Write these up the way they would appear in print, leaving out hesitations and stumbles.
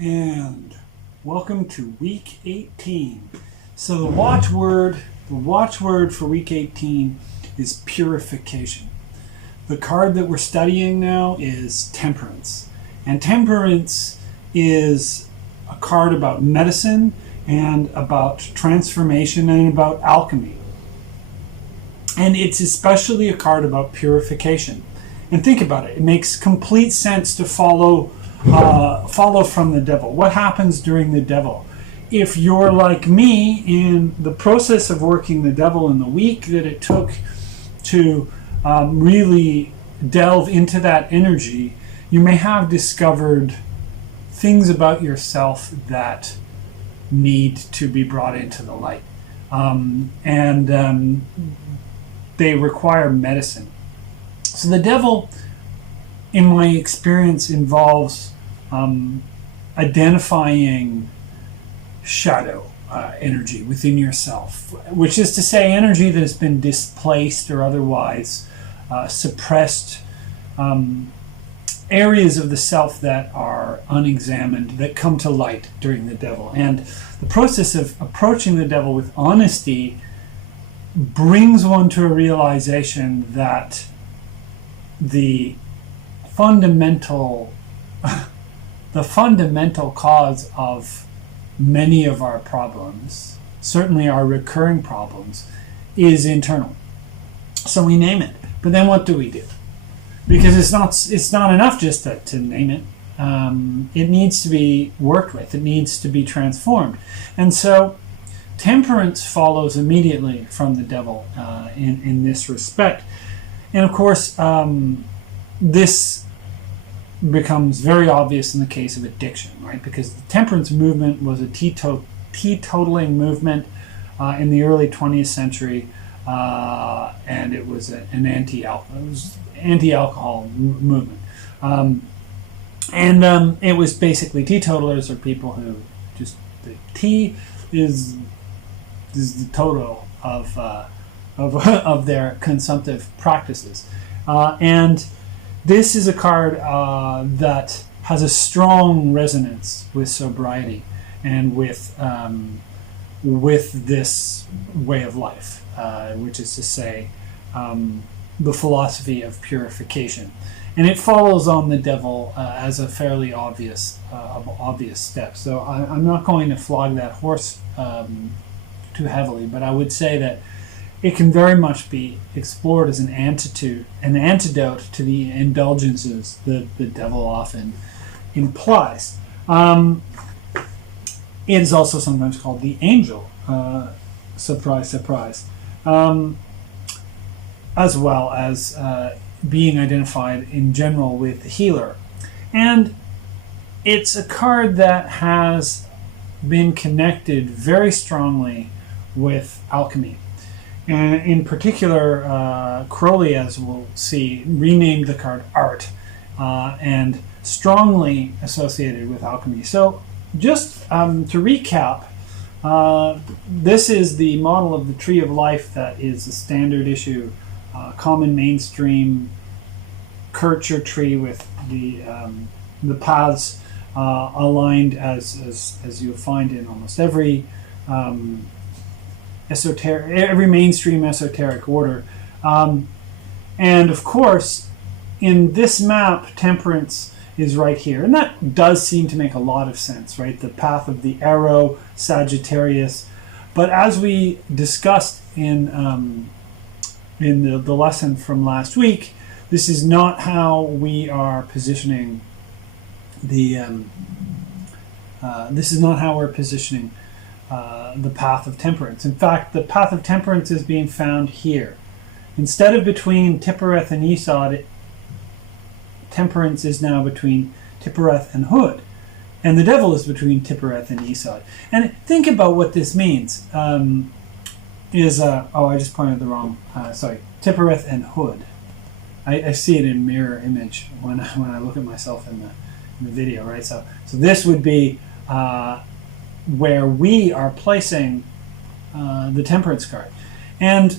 And welcome to week 18. So the watchword for week 18 is purification. The card that we're studying now is Temperance. And Temperance is a card about medicine and about transformation and about alchemy. And it's especially a card about purification. And think about it. It makes complete sense to follow from the devil. What happens during the devil? If you're like me, in the process of working the devil in the week that it took to really delve into that energy, you may have discovered things about yourself that need to be brought into the light. They require medicine. So the devil, in my experience, involves identifying shadow energy within yourself, which is to say energy that has been displaced or otherwise suppressed, areas of the self that are unexamined, that come to light during the devil. And the process of approaching the devil with honesty brings one to a realization that the fundamental cause of many of our problems, certainly our recurring problems, is internal. So we name it. But then what do we do? Because it's not enough just to name it. It needs to be worked with. It needs to be transformed. And so Temperance follows immediately from the devil in this respect. And of course, this becomes very obvious in the case of addiction, right? Because the temperance movement was a teetotaling movement in the early 20th century, and it was an anti-alcohol movement. It was basically teetotalers, or people who just, the tea is the total of their consumptive practices. And this is a card that has a strong resonance with sobriety and with this way of life, which is to say the philosophy of purification. And it follows on the devil as a fairly obvious step. So I'm not going to flog that horse too heavily, but I would say that it can very much be explored as an antidote to the indulgences that the devil often implies. It is also sometimes called the angel, surprise, surprise, as well as being identified in general with the healer. And it's a card that has been connected very strongly with alchemy. And in particular, Crowley, as we'll see, renamed the card Art, and strongly associated with alchemy. So just to recap, this is the model of the Tree of Life that is a standard issue, common mainstream Kircher tree with the paths aligned as you'll find in almost every every mainstream esoteric order. And of course, in this map, Temperance is right here. And that does seem to make a lot of sense, right? The path of the arrow, Sagittarius. But as we discussed in the lesson from last week, this is not how we are positioning the path of Temperance. In fact, the path of Temperance is being found here. Instead of between Tippereth and Esod, Temperance is now between Tippereth and Hood. And the devil is between Tippereth and Esod. And think about what this means. I just pointed the wrong, Tippereth and Hood. I see it in mirror image when I look at myself in the video, right? So this would be where we are placing the Temperance card. And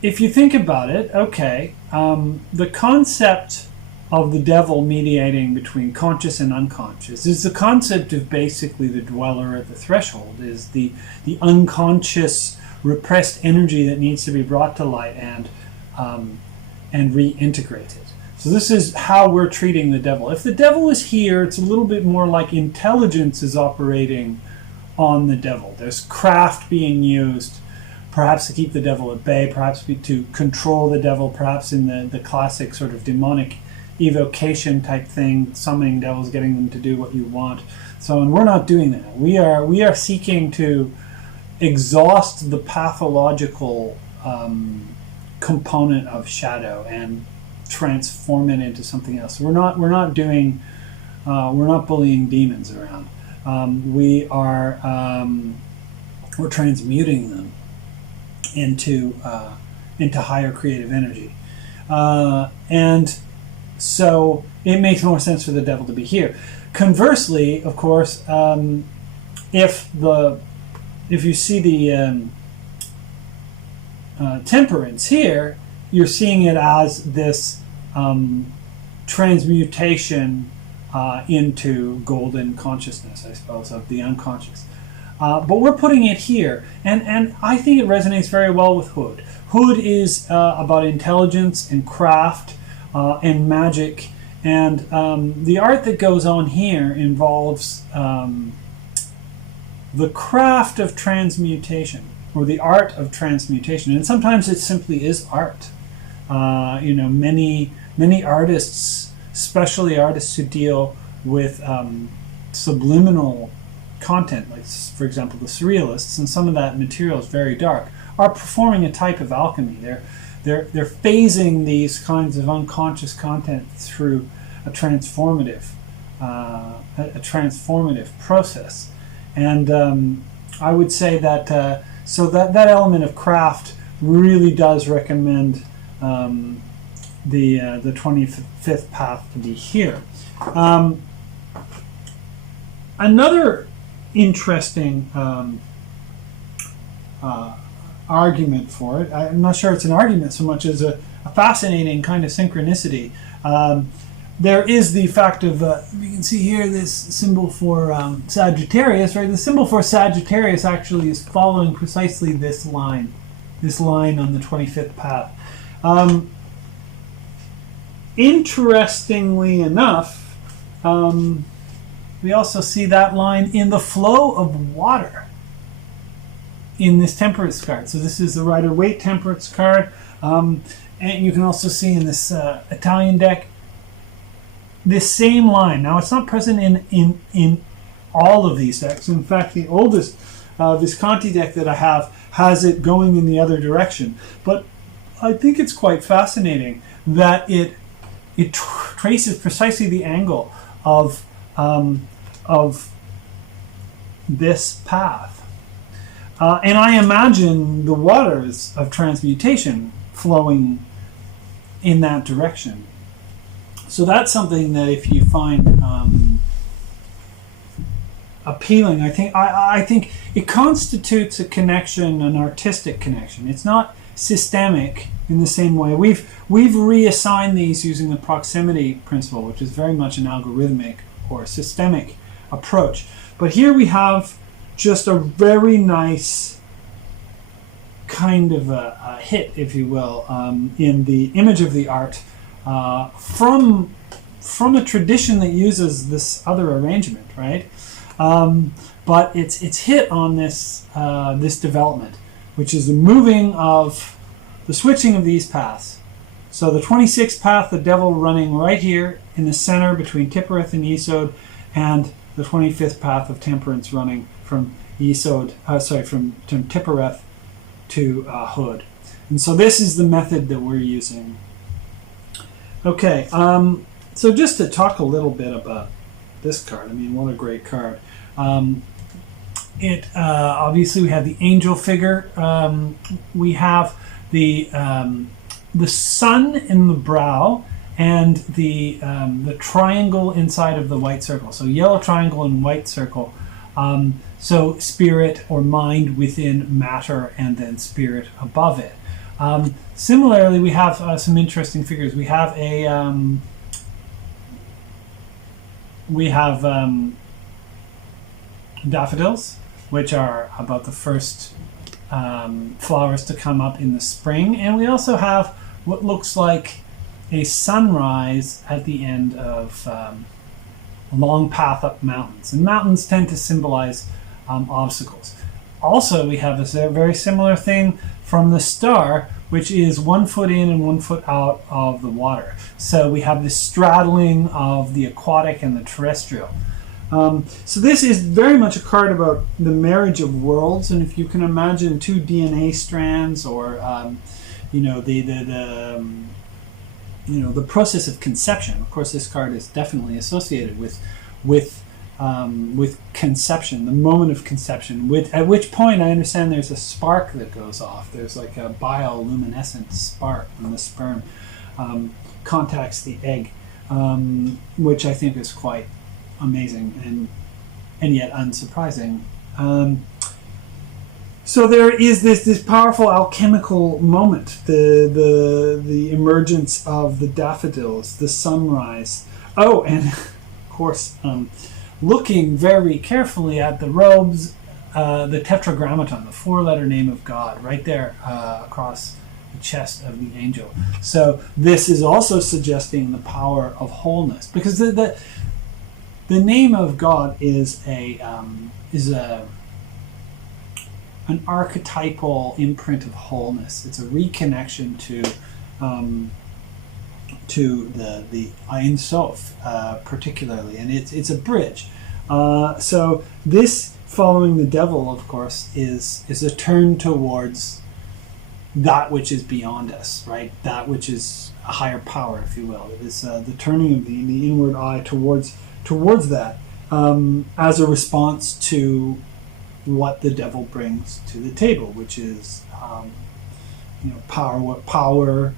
if you think about it, okay, the concept of the devil mediating between conscious and unconscious is the concept of basically the dweller at the threshold, is the unconscious repressed energy that needs to be brought to light and reintegrated. So this is how we're treating the devil. If the devil is here, it's a little bit more like intelligence is operating on the devil. There's craft being used, perhaps to keep the devil at bay, perhaps to control the devil, perhaps in the classic sort of demonic evocation type thing, summoning devils, getting them to do what you want. So, and we're not doing that. We are seeking to exhaust the pathological component of shadow and transform it into something else. We're not bullying demons around. We're transmuting them into higher creative energy, and so it makes more sense for the devil to be here. Conversely, of course, if you see the temperance here, you're seeing it as this transmutation into golden consciousness, I suppose, of the unconscious. But we're putting it here, and I think it resonates very well with Hood. Hood is about intelligence and craft and magic, and the art that goes on here involves the craft of transmutation, or the art of transmutation, and sometimes it simply is art. Many artists, especially artists who deal with subliminal content, like for example the surrealists, and some of that material is very dark, are performing a type of alchemy. They're phasing these kinds of unconscious content through a transformative process, and I would say that so that element of craft really does recommend the 25th path to be here. Another interesting argument for it, I'm not sure it's an argument so much as a fascinating kind of synchronicity. There is the fact of, you can see here this symbol for Sagittarius, right? The symbol for Sagittarius actually is following precisely this line on the 25th path. Interestingly enough, we also see that line in the flow of water in this Temperance card. So this is the Rider-Waite Temperance card, and you can also see in this Italian deck this same line. Now it's not present in all of these decks. In fact, the oldest Visconti deck that I have has it going in the other direction. But I think it's quite fascinating that it traces precisely the angle of this path. And I imagine the waters of transmutation flowing in that direction. So that's something that if you find appealing, I think it constitutes a connection, an artistic connection. It's not systemic in the same way. We've reassigned these using the proximity principle, which is very much an algorithmic or systemic approach. But here we have just a very nice kind of a hit, if you will, in the image of the art from a tradition that uses this other arrangement, right? But it's hit on this this development, which is the moving of the switching of these paths. So the 26th path, the devil running right here in the center between Tippereth and Yesod, and the 25th path of Temperance running from from Tippereth to Hood. And so this is the method that we're using. Okay, so just to talk a little bit about this card, I mean, what a great card. Obviously we have the angel figure. We have the sun in the brow and the triangle inside of the white circle. So yellow triangle and white circle. So spirit or mind within matter, and then spirit above it. Similarly, we have some interesting figures. We have we have daffodils, which are about the first flowers to come up in the spring. And we also have what looks like a sunrise at the end of a long path up mountains. And mountains tend to symbolize obstacles. Also, we have this very similar thing from the star, which is 1 foot in and 1 foot out of the water. So we have this straddling of the aquatic and the terrestrial. So this is very much a card about the marriage of worlds, and if you can imagine two DNA strands, or the process of conception. Of course, this card is definitely associated with conception, the moment of conception. At which point, I understand there's a spark that goes off. There's like a bioluminescent spark when the sperm contacts the egg, which I think is quite amazing and yet unsurprising. So there is this powerful alchemical moment, the emergence of the daffodils, the sunrise. Oh, and of course, looking very carefully at the robes, the tetragrammaton, the 4-letter name of God, right there across the chest of the angel. So this is also suggesting the power of wholeness, because the name of God is an archetypal imprint of wholeness. It's a reconnection to the Ein Sof, particularly, and it's a bridge. So this, following the devil, of course, is a turn towards that which is beyond us, right? That which is a higher power, if you will. It is the turning of the inward eye towards that, as a response to what the devil brings to the table, which is power,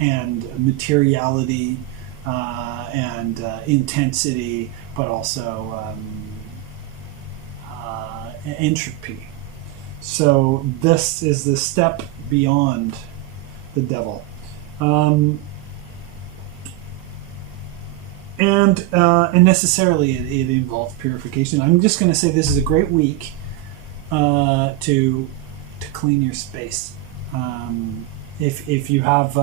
and materiality, and intensity, but also entropy. So this is the step beyond the devil. And necessarily it involves purification. I'm just going to say this is a great week to clean your space. If you have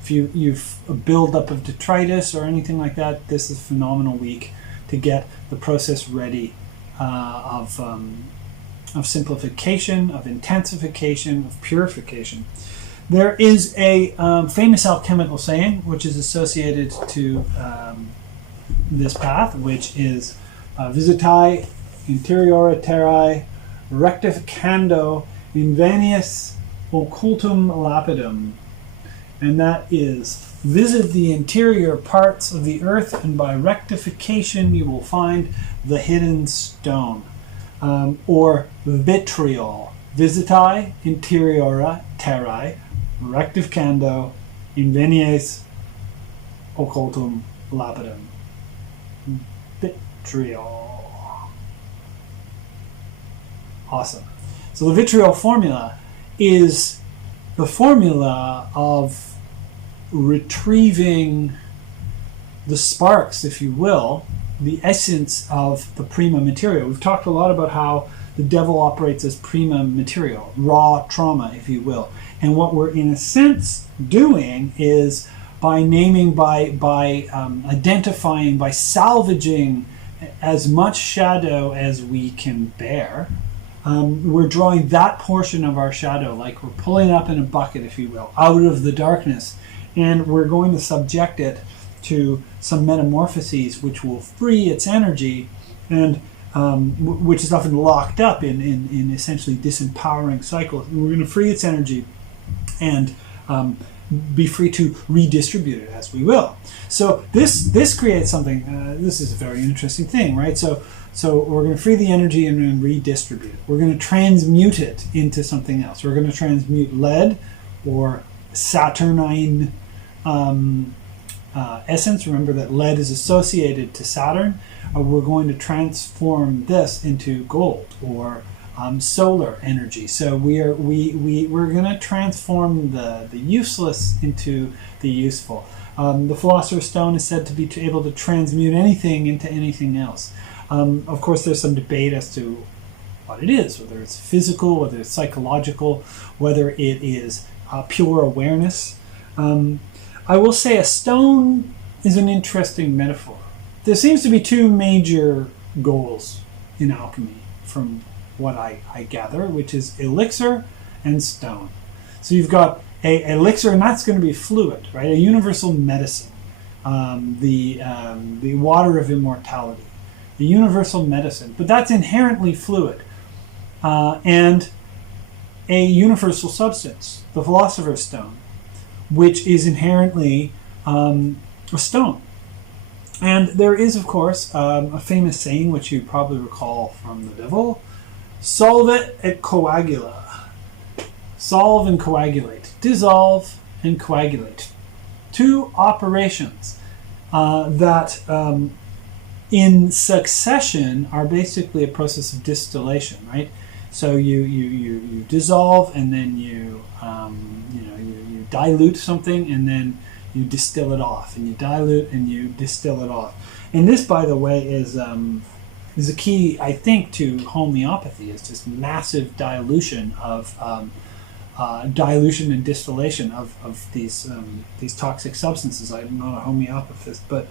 if you've a buildup of detritus or anything like that, this is a phenomenal week to get the process ready of simplification, of intensification, of purification. There is a famous alchemical saying which is associated to this path, which is Visitae interiora terrae rectificando invenius occultum lapidum. And that is, visit the interior parts of the earth, and by rectification you will find the hidden stone. Or VITRIOL. Visitae interiora terrae rectificando invenies occultum lapidum. VITRIOL. Awesome. So the VITRIOL formula is the formula of retrieving the sparks, if you will, the essence of the prima materia. We've talked a lot about how the devil operates as prima material, raw trauma, if you will. And what we're in a sense doing is by naming, by identifying, by salvaging as much shadow as we can bear. We're drawing that portion of our shadow, like we're pulling it up in a bucket, if you will, out of the darkness. And we're going to subject it to some metamorphoses which will free its energy, and which is often locked up in essentially disempowering cycles. And we're going to free its energy and be free to redistribute it as we will. So this creates something. This is a very interesting thing, right? So we're going to free the energy and then redistribute it. We're going to transmute it into something else. We're going to transmute lead or Saturnine essence. Remember that lead is associated to Saturn. We're going to transform this into gold or solar energy. So we're going to transform the useless into the useful. The Philosopher's Stone is said to be able to transmute anything into anything else. Of course, there's some debate as to what it is, whether it's physical, whether it's psychological, whether it is pure awareness. I will say a stone is an interesting metaphor. There seems to be two major goals in alchemy from what I gather, which is elixir and stone. So you've got a elixir, and that's going to be fluid, right? A universal medicine, the water of immortality, the universal medicine, but that's inherently fluid, and a universal substance, the Philosopher's Stone, which is inherently a stone. And there is, of course, a famous saying which you probably recall from the devil: solve et coagula. Solve and coagulate. Dissolve and coagulate. Two operations that in succession are basically a process of distillation, right? So you dissolve, and then you dilute something, and then you distill it off, and you dilute and you distill it off. And this, by the way, is a key, I think, to homeopathy. Is just massive dilution of dilution and distillation of these toxic substances. I'm not a homeopathist, but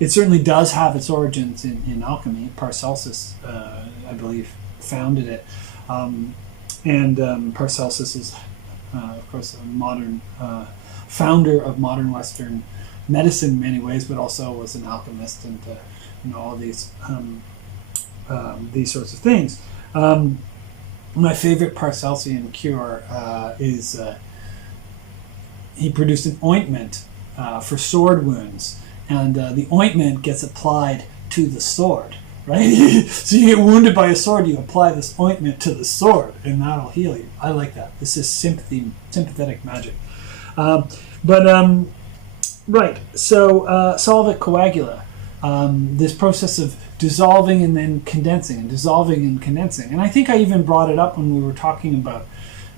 it certainly does have its origins in alchemy. Paracelsus, I believe, founded it, and Paracelsus is, of course, a modern founder of modern Western medicine in many ways, but also was an alchemist, and all these sorts of things. My favorite Paracelsian cure is he produced an ointment for sword wounds, and the ointment gets applied to the sword, right? So you get wounded by a sword, you apply this ointment to the sword, and that'll heal you. I like that. This is sympathetic magic. Right, so solvent coagula, this process of dissolving and then condensing, and dissolving and condensing. And I think I even brought it up when we were talking about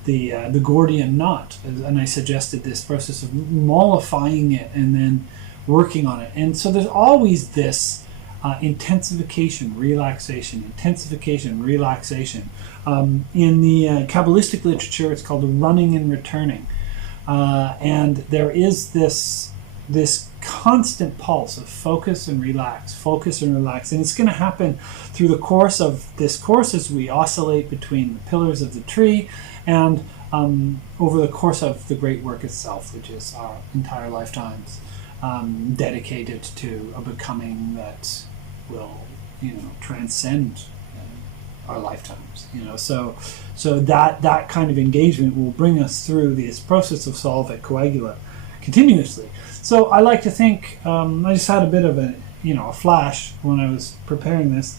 the Gordian knot, and I suggested this process of mollifying it and then working on it. And so there's always this intensification, relaxation, intensification, relaxation. In the Kabbalistic literature, it's called the running and returning. And there is this constant pulse of focus and relax, and it's going to happen through the course of this course as we oscillate between the pillars of the tree, and over the course of the great work itself, which is our entire lifetimes dedicated to a becoming that will, transcend our lifetimes. So that kind of engagement will bring us through this process of solve et coagula continuously. So I like to think, I just had a bit of a flash when I was preparing this.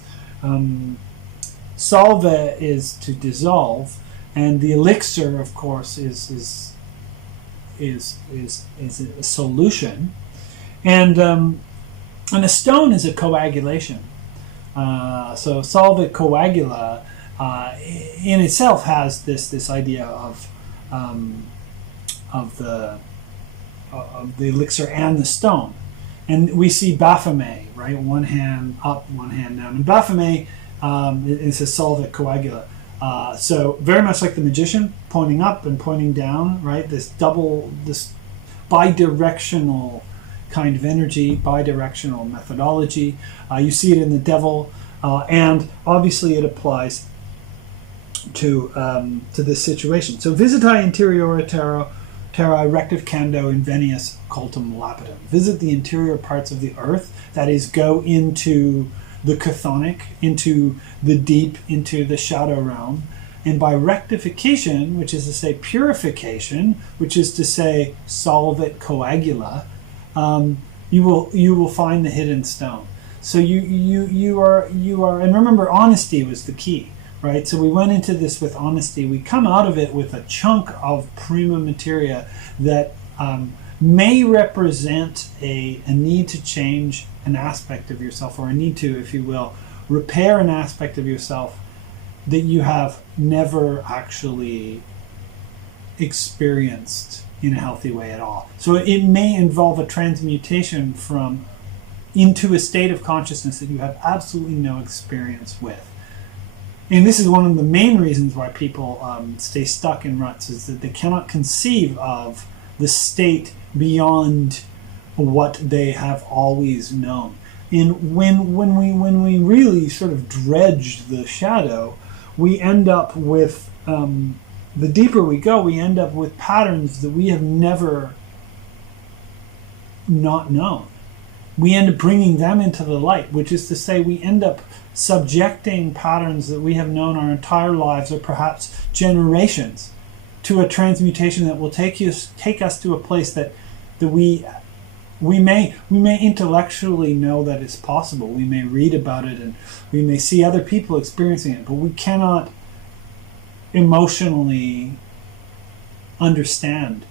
Solve is to dissolve, and the elixir, of course, is a solution, and a stone is a coagulation. So solve et coagula in itself has this idea of the elixir and the stone. And we see Baphomet, right? One hand up, one hand down. And Baphomet is a solve et coagula. So very much like the magician, pointing up and pointing down, right? This bidirectional kind of energy, bidirectional methodology. You see it in the devil, and obviously it applies to this situation. So visitae interiora terra rectificando invenius cultum lapidem. Visit the interior parts of the earth, that is, go into the chthonic, into the deep, into the shadow realm, and by rectification, which is to say purification, which is to say solve et coagula, you will find the hidden stone. So you are, and remember, honesty was the key, right? So we went into this with honesty. We come out of it with a chunk of prima materia that may represent a need to change an aspect of yourself, or a need to, if you will, repair an aspect of yourself that you have never actually experienced in a healthy way at all. So it may involve a transmutation into a state of consciousness that you have absolutely no experience with. And this is one of the main reasons why people stay stuck in ruts, is that they cannot conceive of the state beyond what they have always known. And when we really sort of dredge the shadow, we end up with, the deeper we go, we end up with patterns that we have never not known. We end up bringing them into the light, which is to say we end up subjecting patterns that we have known our entire lives, or perhaps generations, to a transmutation that will take us to a place that we may intellectually know that it's possible. We may read about it and we may see other people experiencing it, but we cannot emotionally understand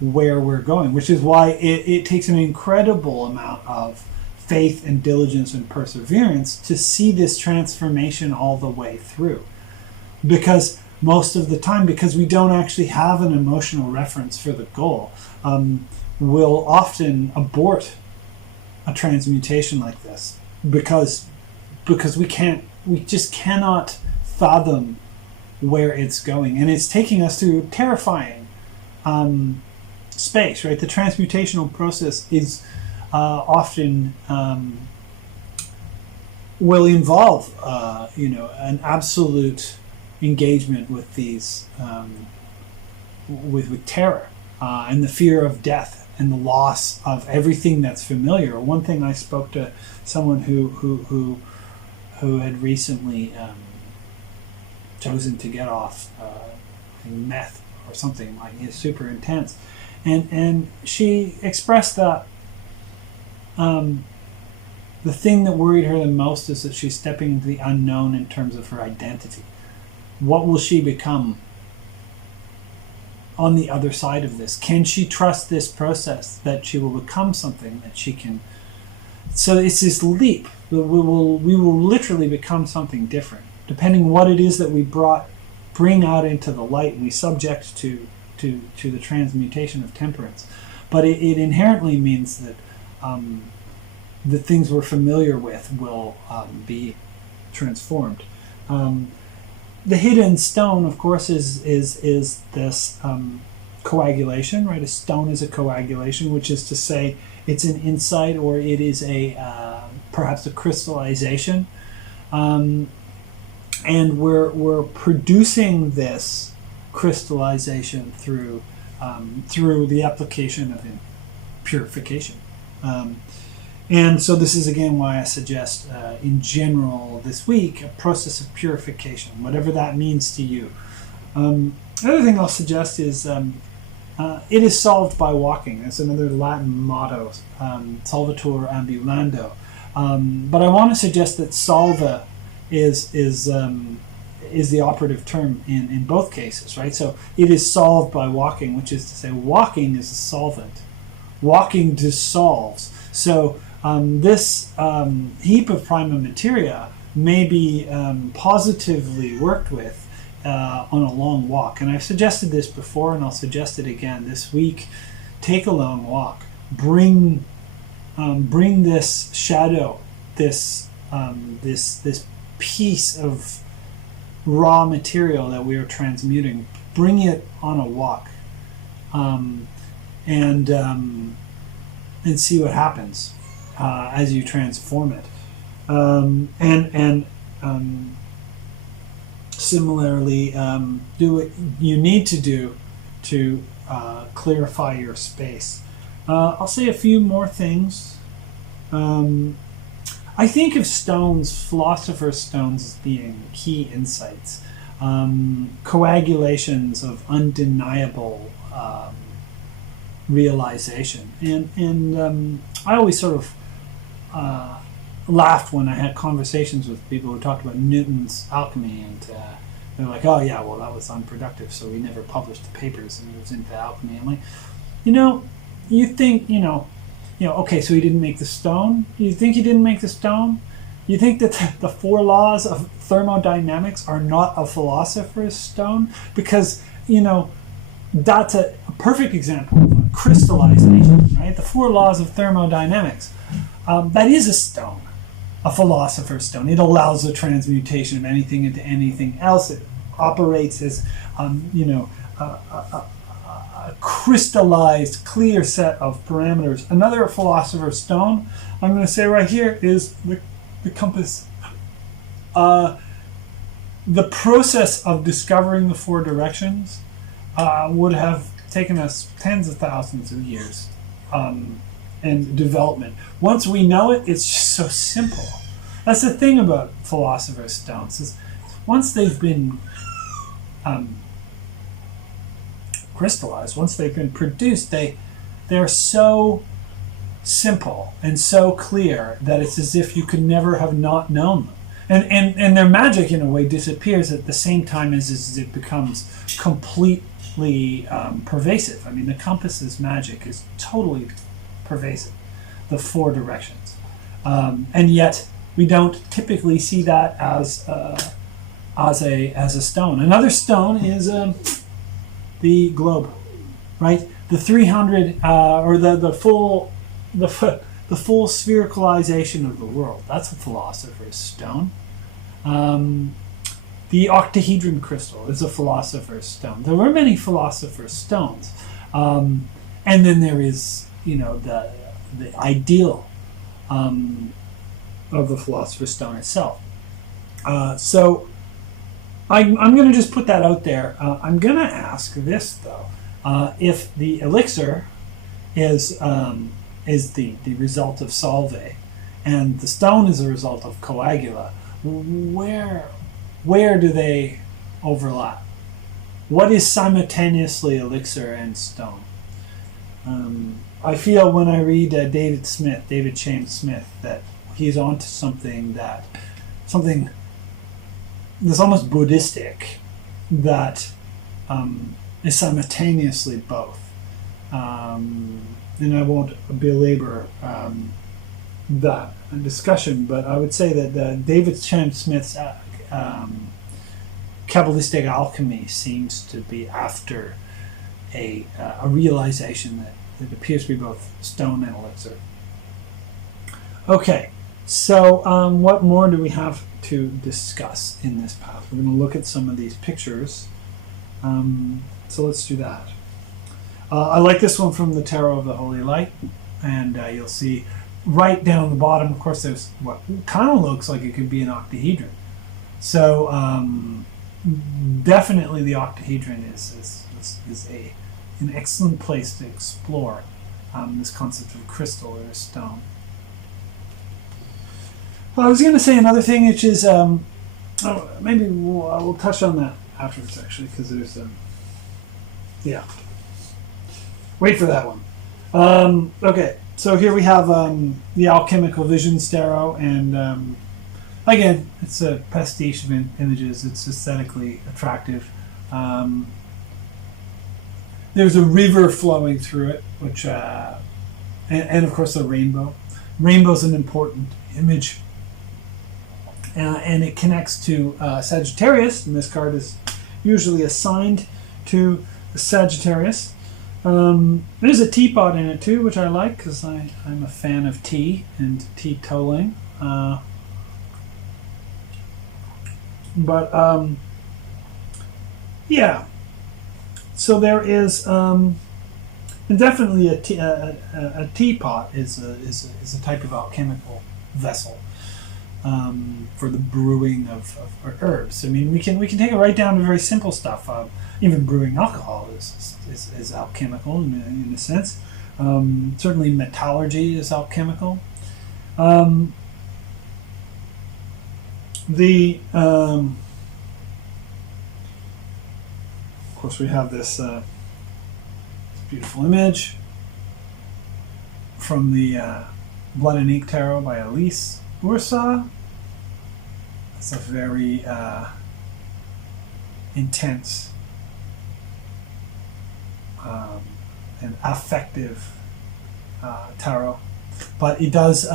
where we're going, which is why it takes an incredible amount of faith and diligence and perseverance to see this transformation all the way through. Because most of the time, because we don't actually have an emotional reference for the goal, we'll often abort a transmutation like this because we just cannot fathom where it's going, and it's taking us through terrifying space, right? The transmutational process is often will involve an absolute engagement with these with terror and the fear of death and the loss of everything that's familiar. One thing, I spoke to someone who had recently chosen to get off meth or something like super intense, and she expressed that the thing that worried her the most is that she's stepping into the unknown in terms of her identity. What will she become on the other side of this? Can she trust this process that she will become something that she can? So it's this leap. We will literally become something different, depending what it is that we bring out into the light and we subject to the transmutation of temperance. But it inherently means that the things we're familiar with will be transformed. The hidden stone, of course, is this coagulation, right? A stone is a coagulation, which is to say it's an insight, or it is perhaps a crystallization, and we're producing this crystallization through the application of purification. And so this is again why I suggest in general this week a process of purification, whatever that means to you. The other thing I'll suggest is it is solved by walking. That's another Latin motto, solvitur ambulando. But I want to suggest that solva is the operative term in both cases, right? So it is solved by walking, which is to say walking is a solvent. Walking dissolves. So this heap of prima materia may be positively worked with on a long walk. And I've suggested this before, and I'll suggest it again this week. Take a long walk. Bring this shadow, this piece of raw material that we are transmuting. Bring it on a walk, and see what happens as you transform it. And similarly, do what you need to do to clarify your space. I'll say a few more things. I think of stones, philosopher's stones, as being key insights, coagulations of undeniable realization. And I always sort of laughed when I had conversations with people who talked about Newton's alchemy, and they're like, oh yeah, well that was unproductive, so we never published the papers, and he was into alchemy. I'm like, you think, okay, so he didn't make the stone? You think he didn't make the stone? You think that the 4 laws of thermodynamics are not a philosopher's stone? Because, that's a perfect example of crystallization, right? The 4 laws of thermodynamics. That is a stone, a philosopher's stone. It allows the transmutation of anything into anything else. It operates as, a crystallized, clear set of parameters. Another philosopher's stone, I'm going to say right here, is the compass. The process of discovering the 4 directions would have taken us tens of thousands of years in development. Once we know it, it's just so simple. That's the thing about philosopher's stones, is once they've been crystallized, once they've been produced, they're so simple and so clear that it's as if you could never have not known them. And their magic, in a way, disappears at the same time as it becomes completely pervasive. I mean, the compass's magic is totally pervasive, the 4 directions. And yet, we don't typically see that as a stone. Another stone is the globe, right? The 300, or the full sphericalization of the world. That's a philosopher's stone. The octahedron crystal is a philosopher's stone. There were many philosopher's stones. And then there is, the ideal of the philosopher's stone itself. So I'm going to just put that out there. I'm going to ask this, though. If the elixir is the result of solve, and the stone is a result of coagula, where do they overlap? What is simultaneously elixir and stone? I feel when I read David James Smith, that he's onto something that's almost Buddhistic, that is simultaneously both. And I won't belabor that discussion, but I would say that David James Smith's Kabbalistic alchemy seems to be after a realization that it appears to be both stone and elixir. Okay, so what more do we have to discuss in this path? We're going to look at some of these pictures. So let's do that. I like this one from the Tarot of the Holy Light, and you'll see right down the bottom, of course, there's what kind of looks like it could be an octahedron. So definitely the octahedron is an excellent place to explore this concept of crystal or stone. Well, I was going to say another thing, which is maybe we'll touch on that afterwards, actually, because there's wait for that one. Okay, so here we have the Alchemical Visions Tarot, and again, it's a pastiche of images. It's aesthetically attractive. There's a river flowing through it, which, and of course the rainbow. Rainbow's an important image, and it connects to Sagittarius, and this card is usually assigned to Sagittarius. There's a teapot in it too, which I like because I'm a fan of tea and teetotaling. Yeah. So there is definitely a teapot is a type of alchemical vessel for the brewing of herbs. I mean, we can take it right down to very simple stuff. Even brewing alcohol is alchemical in a sense. Certainly metallurgy is alchemical. Of course, we have this beautiful image from the Blood and Ink Tarot by Elise Ursa. It's a very intense and affective tarot, but it does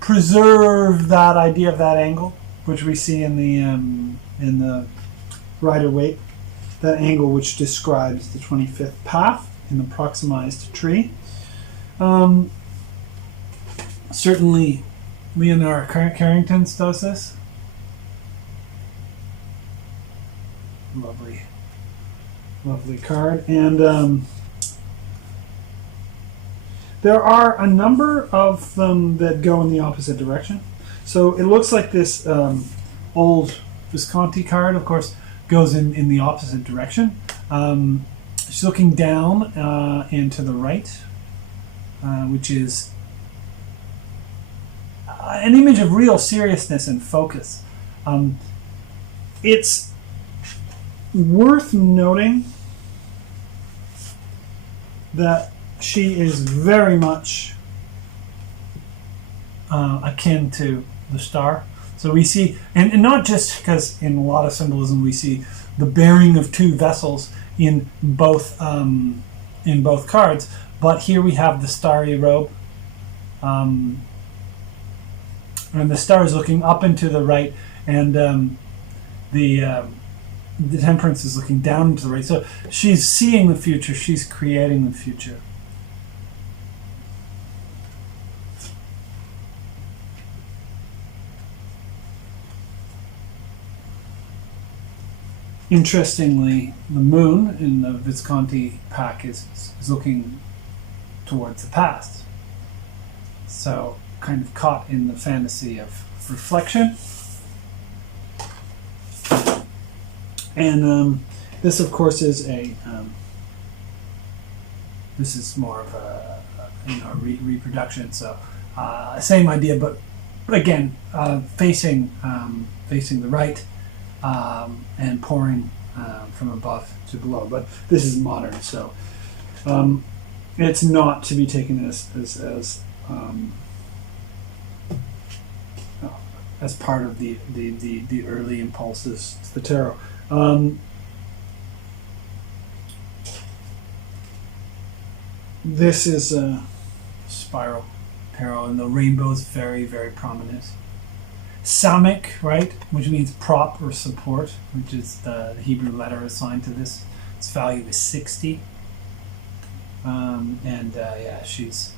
preserve that idea of that angle, which we see in the Rider-Waite that angle which describes the 25th path in the proximized tree. Certainly Leonora Carrington's does this. Lovely, lovely card. And there are a number of them that go in the opposite direction. So it looks like this old Visconti card, of course, goes in the opposite direction. She's looking down and to the right, which is an image of real seriousness and focus. It's worth noting that she is very much akin to the star. So we see, and not just because in a lot of symbolism we see the bearing of two vessels in both cards, but here we have the starry robe, and the star is looking up and to the right, and the Temperance is looking down and to the right. So she's seeing the future. She's creating the future. Interestingly, the moon in the Visconti pack is looking towards the past. So kind of caught in the fantasy of reflection. And this, of course, is this is more of a reproduction. So same idea, but again, facing the right. And pouring from above to below. But this is modern, so it's not to be taken as part of the early impulses to the tarot. This is a spiral tarot, and the rainbow is very, very prominent. Samic, right, which means prop or support, which is the Hebrew letter assigned to this. Its value is 60. Yeah, she's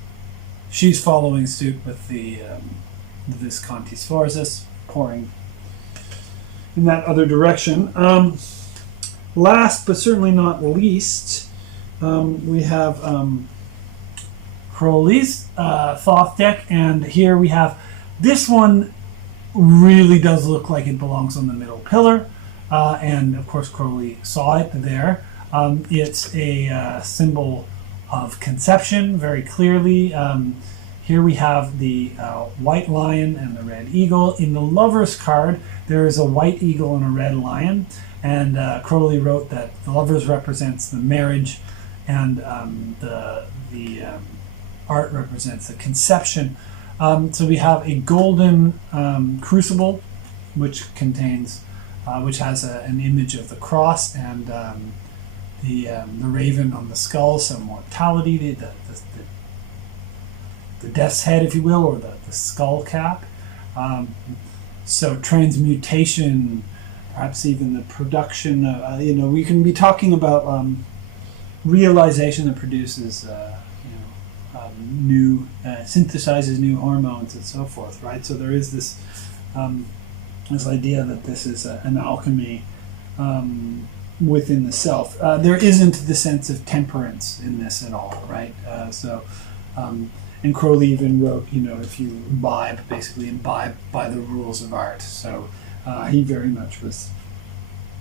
following suit with the Visconti Sforza, pouring in that other direction. Last but certainly not least, we have Crowley's Thoth deck, and here we have this one. Really does look like it belongs on the middle pillar, and of course Crowley saw it there. It's a symbol of conception very clearly. Here we have the white lion and the red eagle. In the Lovers card, there is a white eagle and a red lion, and Crowley wrote that the Lovers represents the marriage, and the art represents the conception. So we have a golden crucible, which has an image of the cross and the raven on the skull, so mortality, the death's head, if you will, or the skull cap. So transmutation, perhaps even the production. We can be talking about realization that produces. New synthesizes new hormones and so forth, right? So there is this idea that this is an alchemy within the self. There isn't the sense of temperance in this at all, right? And Crowley even wrote, if you imbibe by the rules of art. So he very much was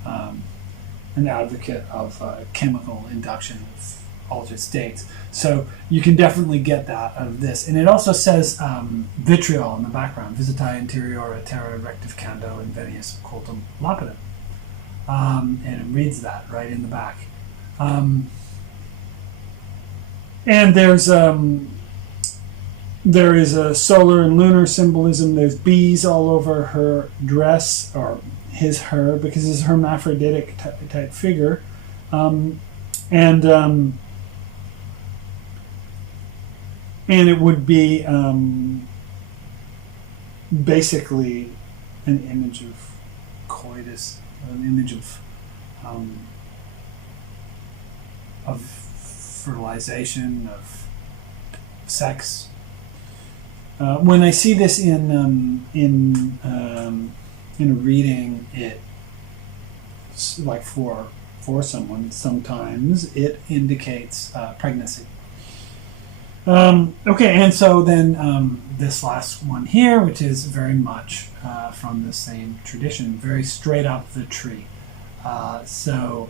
an advocate of chemical induction of altered states. So you can definitely get that out of this. And it also says vitriol in the background, Visitae interiora terra rectificando invenius occultum lapidem. And it reads that right in the back. And there is a solar and lunar symbolism. There's bees all over her dress, or her, because it's a hermaphroditic type figure. And it would be basically an image of coitus, an image of of fertilization, of sex. When I see this in a reading, it's like for someone, sometimes it indicates pregnancy. Okay, and so then this last one here, which is very much from the same tradition, very straight up the tree. So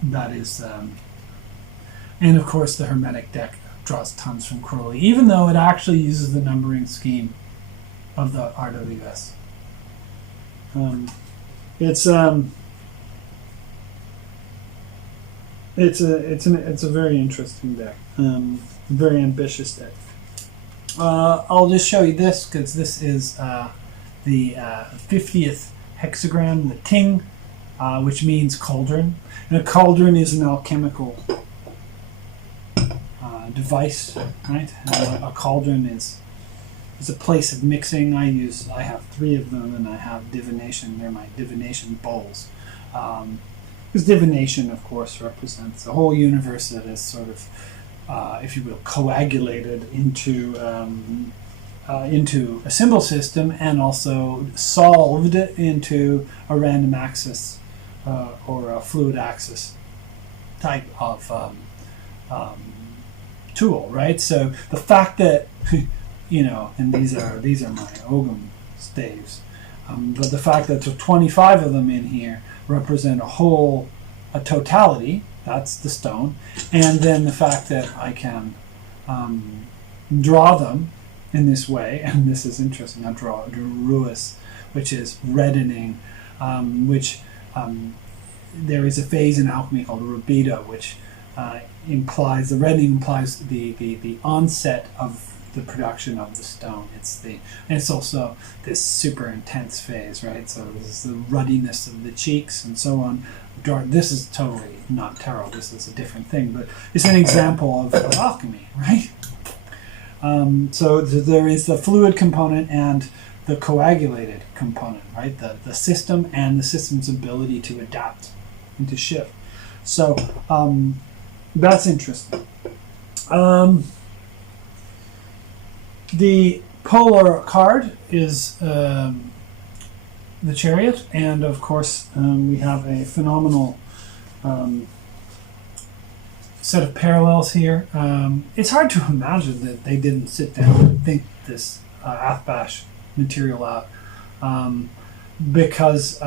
that is, and of course the Hermetic deck draws tons from Crowley, even though it actually uses the numbering scheme of the RWS. It's a very interesting deck, very ambitious deck. I'll just show you this because this is the 50th hexagram, the Ting, which means cauldron. And a cauldron is an alchemical device, right? A cauldron is a place of mixing. I have 3 of them, and I have divination. They're my divination bowls. Because divination, of course, represents the whole universe that is sort of, if you will, coagulated into a symbol system, and also solved into a random axis or a fluid axis type of tool, right? So the fact that and these are my Ogum staves, but the fact that there's 25 of them in here represent a totality, that's the stone, and then the fact that I can draw them in this way, and this is interesting, I draw Ruis, which is reddening, which there is a phase in alchemy called rubedo, which implies, the reddening implies the onset of the production of the stone. It's also this super intense phase, right? So this is the ruddiness of the cheeks and so on. This is totally not tarot. This is a different thing, but it's an example of alchemy, right? So there is the fluid component and the coagulated component, right? The system and the system's ability to adapt and to shift. So that's interesting. The polar card is the Chariot, and of course we have a phenomenal set of parallels here. It's hard to imagine that they didn't sit down and think this Athbash material out, because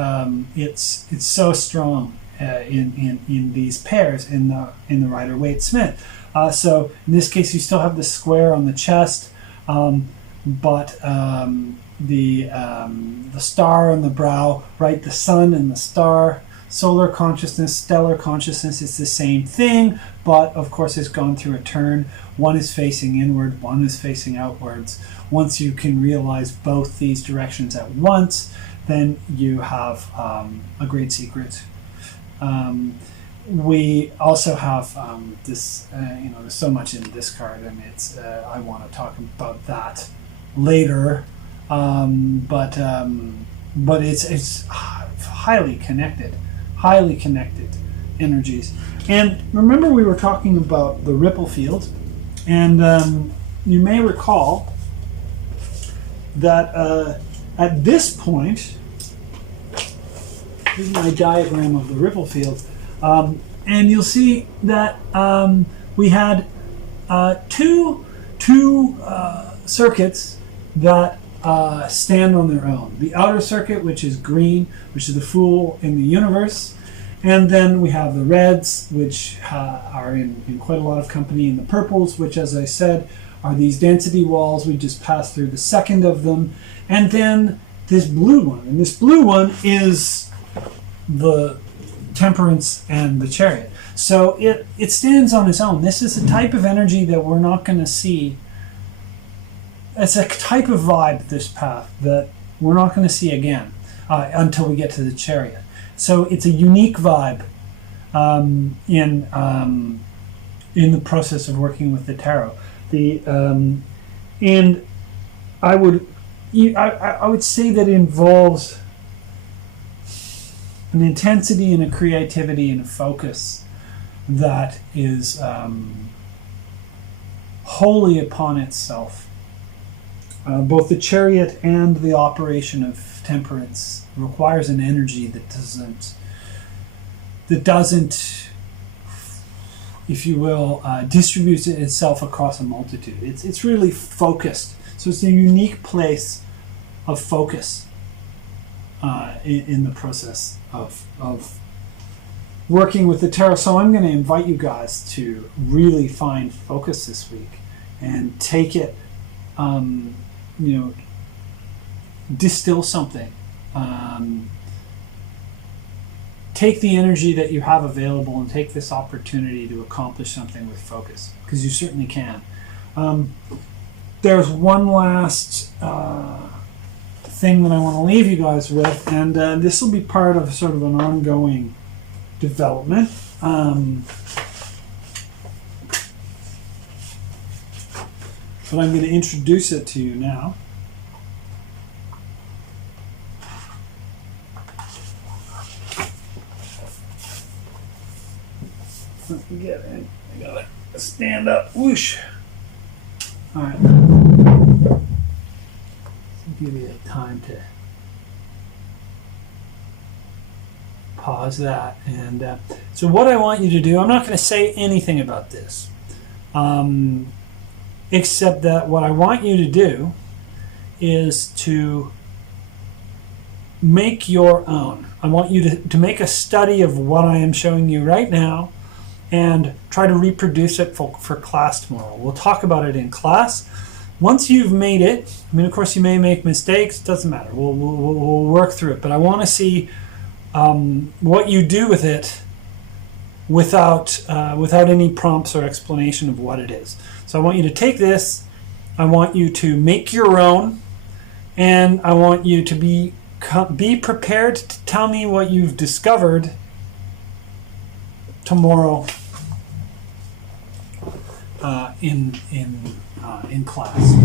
it's so strong in these pairs in the Rider-Waite-Smith. So in this case, you still have the square on the chest. But the star on the brow, right? The sun and the star, solar consciousness, stellar consciousness is the same thing, but of course it's gone through a turn. One is facing inward, one is facing outwards. Once you can realize both these directions at once, then you have a great secret. We also have this, there's so much in this card, and it's I want to talk about that later, but it's highly connected energies. And remember, we were talking about the ripple field, and you may recall that at this point, this is my diagram of the ripple field. And you'll see that we had two circuits that stand on their own. The outer circuit, which is green, which is the Fool in the universe. And then we have the reds, which are in quite a lot of company, and the purples, which, as I said, are these density walls. We just passed through the second of them. And then this blue one. And this blue one is the Temperance and the Chariot. So it stands on its own. This is a type of energy that we're not going to see. It's a type of vibe, this path, that we're not going to see again until we get to the Chariot. So it's a unique vibe in the process of working with the tarot. And I would say that it involves an intensity and a creativity and a focus that is wholly upon itself. Both the chariot and the operation of temperance requires an energy that doesn't, if you will, distributes itself across a multitude. It's really focused. So it's a unique place of focus in the process of working with the tarot. So I'm going to invite you guys to really find focus this week and take it, distill something. Take the energy that you have available and take this opportunity to accomplish something with focus, because you certainly can. There's one last thing that I want to leave you guys with, and this will be part of sort of an ongoing development. But I'm going to introduce it to you now. Let me get in. I gotta stand up. Whoosh. All right. Give you time to pause that. And so what I want you to do, I'm not going to say anything about this, except that what I want you to do is to make your own. I want you to make a study of what I am showing you right now and try to reproduce it for class tomorrow. We'll talk about it in class. Once you've made it, I mean, of course, you may make mistakes. Doesn't matter. We'll work through it. But I want to see what you do with it without any prompts or explanation of what it is. So I want you to take this. I want you to make your own, and I want you to be prepared to tell me what you've discovered tomorrow in class.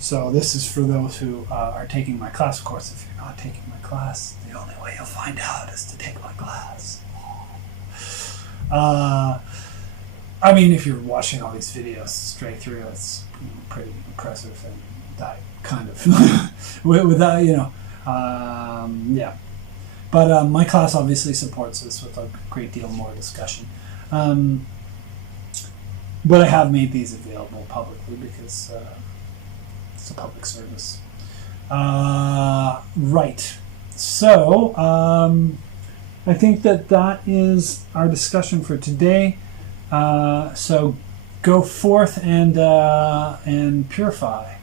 So this is for those who are taking my class. Of course, if you're not taking my class, the only way you'll find out is to take my class. I mean, if you're watching all these videos straight through, it's pretty impressive, and that kind of without yeah. But my class obviously supports this with a great deal more discussion. But I have made these available publicly because it's a public service. Right. So I think that is our discussion for today. So go forth and purify.